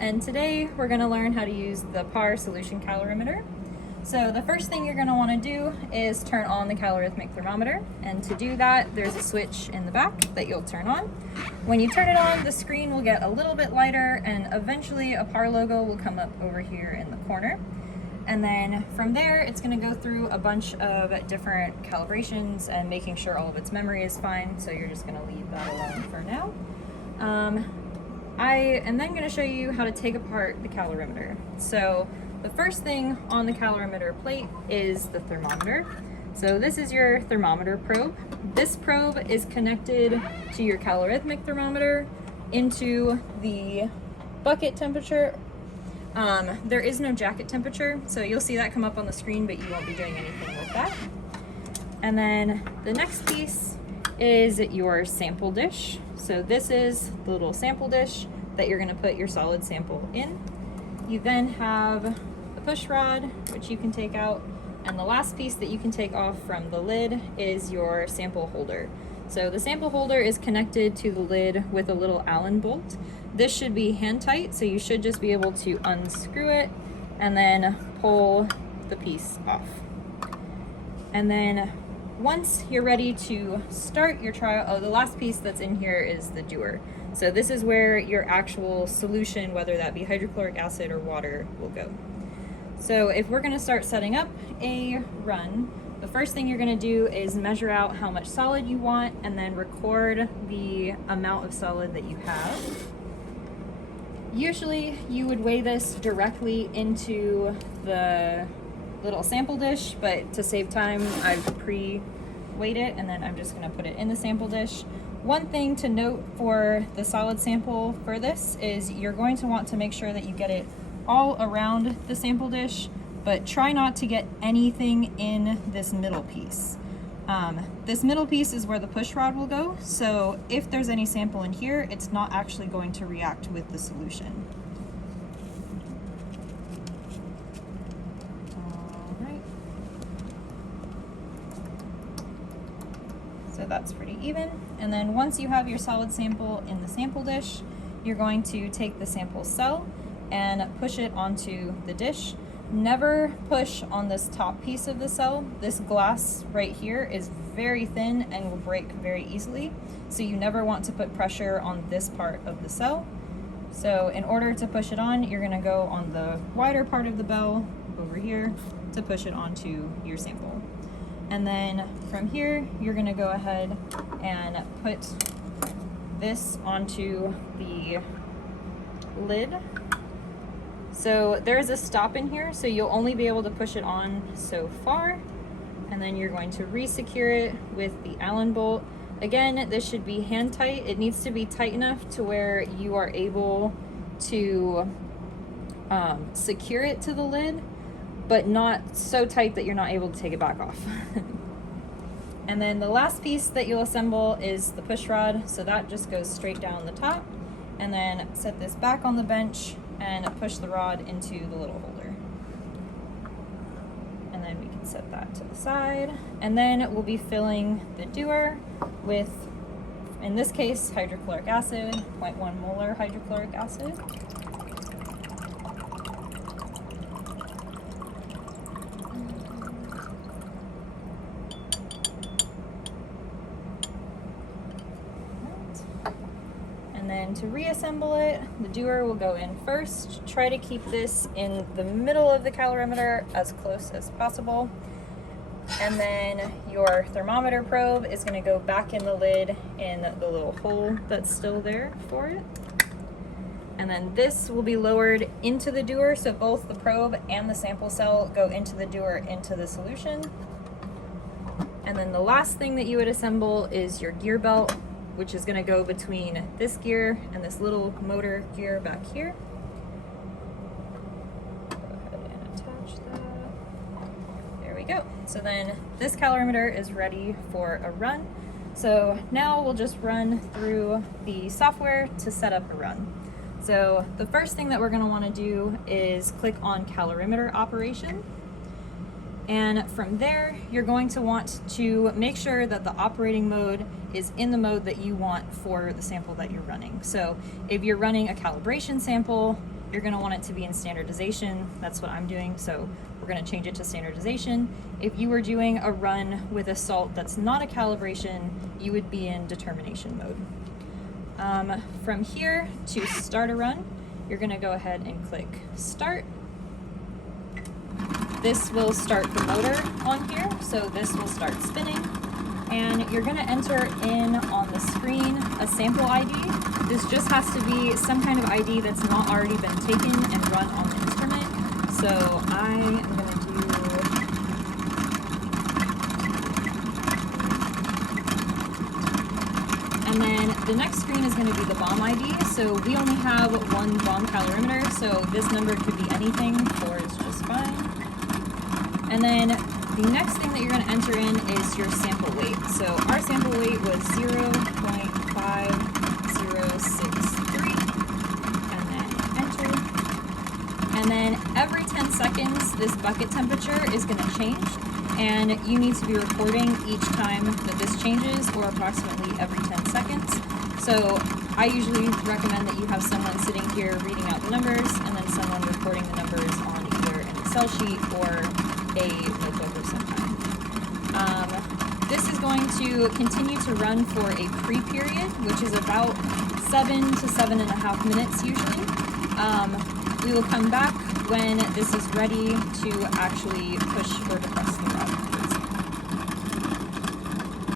and today we're going to learn how to use the Parr Solution Calorimeter. So the first thing you're going to want to do is turn on the calorimetric thermometer, and to do that there's a switch in the back that you'll turn on. When you turn it on, the screen will get a little bit lighter and eventually a Parr logo will come up over here in the corner. And then from there it's going to go through a bunch of different calibrations and making sure all of its memory is fine, so you're just going to leave that alone for now. I am then going to show you how to take apart the calorimeter. So the first thing on the calorimeter plate is the thermometer. So this is your thermometer probe. This probe is connected to your calorimetric thermometer into the bucket temperature. There is no jacket temperature, so you'll see that come up on the screen, but you won't be doing anything with that. And then the next piece is your sample dish. So this is the little sample dish that you're going to put your solid sample in. You then have the push rod, which you can take out, and the last piece that you can take off from the lid is your sample holder. So the sample holder is connected to the lid with a little Allen bolt. This should be hand tight, so you should just be able to unscrew it and then pull the piece off. And then once you're ready to start your trial, the last piece that's in here is the dewar. So this is where your actual solution, whether that be hydrochloric acid or water, will go. So if we're going to start setting up a run, the first thing you're going to do is measure out how much solid you want and then record the amount of solid that you have. Usually you would weigh this directly into the little sample dish, but to save time I've pre-weighed it and then I'm just going to put it in the sample dish. One thing to note for the solid sample for this is you're going to want to make sure that you get it all around the sample dish, but try not to get anything in this middle piece. This middle piece is where the push rod will go, so if there's any sample in here, it's not actually going to react with the solution. So that's pretty even. And then once you have your solid sample in the sample dish, you're going to take the sample cell and push it onto the dish. Never push on this top piece of the cell. This glass right here is very thin and will break very easily, so you never want to put pressure on this part of the cell. So in order to push it on, you're going to go on the wider part of the bell over here to push it onto your sample. And then from here, you're going to go ahead and put this onto the lid. So there's a stop in here, so you'll only be able to push it on so far. And then you're going to re-secure it with the Allen bolt. Again, this should be hand tight. It needs to be tight enough to where you are able to secure it to the lid, but not so tight that you're not able to take it back off. And then the last piece that you'll assemble is the push rod, so that just goes straight down the top. And then set this back on the bench and push the rod into the little holder. And then we can set that to the side. And then we'll be filling the dewar with, in this case, hydrochloric acid, 0.1 molar hydrochloric acid. And then to reassemble it, the dewar will go in first. Try to keep this in the middle of the calorimeter as close as possible. And then your thermometer probe is going to go back in the lid in the little hole that's still there for it. And then this will be lowered into the dewar, so both the probe and the sample cell go into the dewar into the solution. And then the last thing that you would assemble is your gear belt, which is going to go between this gear and this little motor gear back here. Go ahead and attach that. There we go. So then this calorimeter is ready for a run. So now we'll just run through the software to set up a run. So the first thing that we're going to want to do is click on calorimeter operation. And from there, you're going to want to make sure that the operating mode is in the mode that you want for the sample that you're running. So if you're running a calibration sample, you're going to want it to be in standardization. That's what I'm doing, so we're going to change it to standardization. If you were doing a run with a salt that's not a calibration, you would be in determination mode. From here, to start a run, you're going to go ahead and click start. This will start the motor on here, so this will start spinning. And you're going to enter in on the screen a sample ID. This just has to be some kind of ID that's not already been taken and run on the instrument. So I am going to do and then the next screen is going to be the bomb ID. So we only have one bomb calorimeter, so this number could be anything. 4 is just fine. And then the next thing that you're going to enter in is your sample weight. So our sample weight was 0.5063, and then enter. And then every 10 seconds, this bucket temperature is going to change, and you need to be recording each time that this changes, or approximately every 10 seconds. So I usually recommend that you have someone sitting here reading out the numbers, and then someone recording the numbers on either an Excel sheet or a notebook of some kind. This is going to continue to run for a pre-period, which is about 7 to 7.5 minutes usually. We will come back when this is ready to actually push or depress the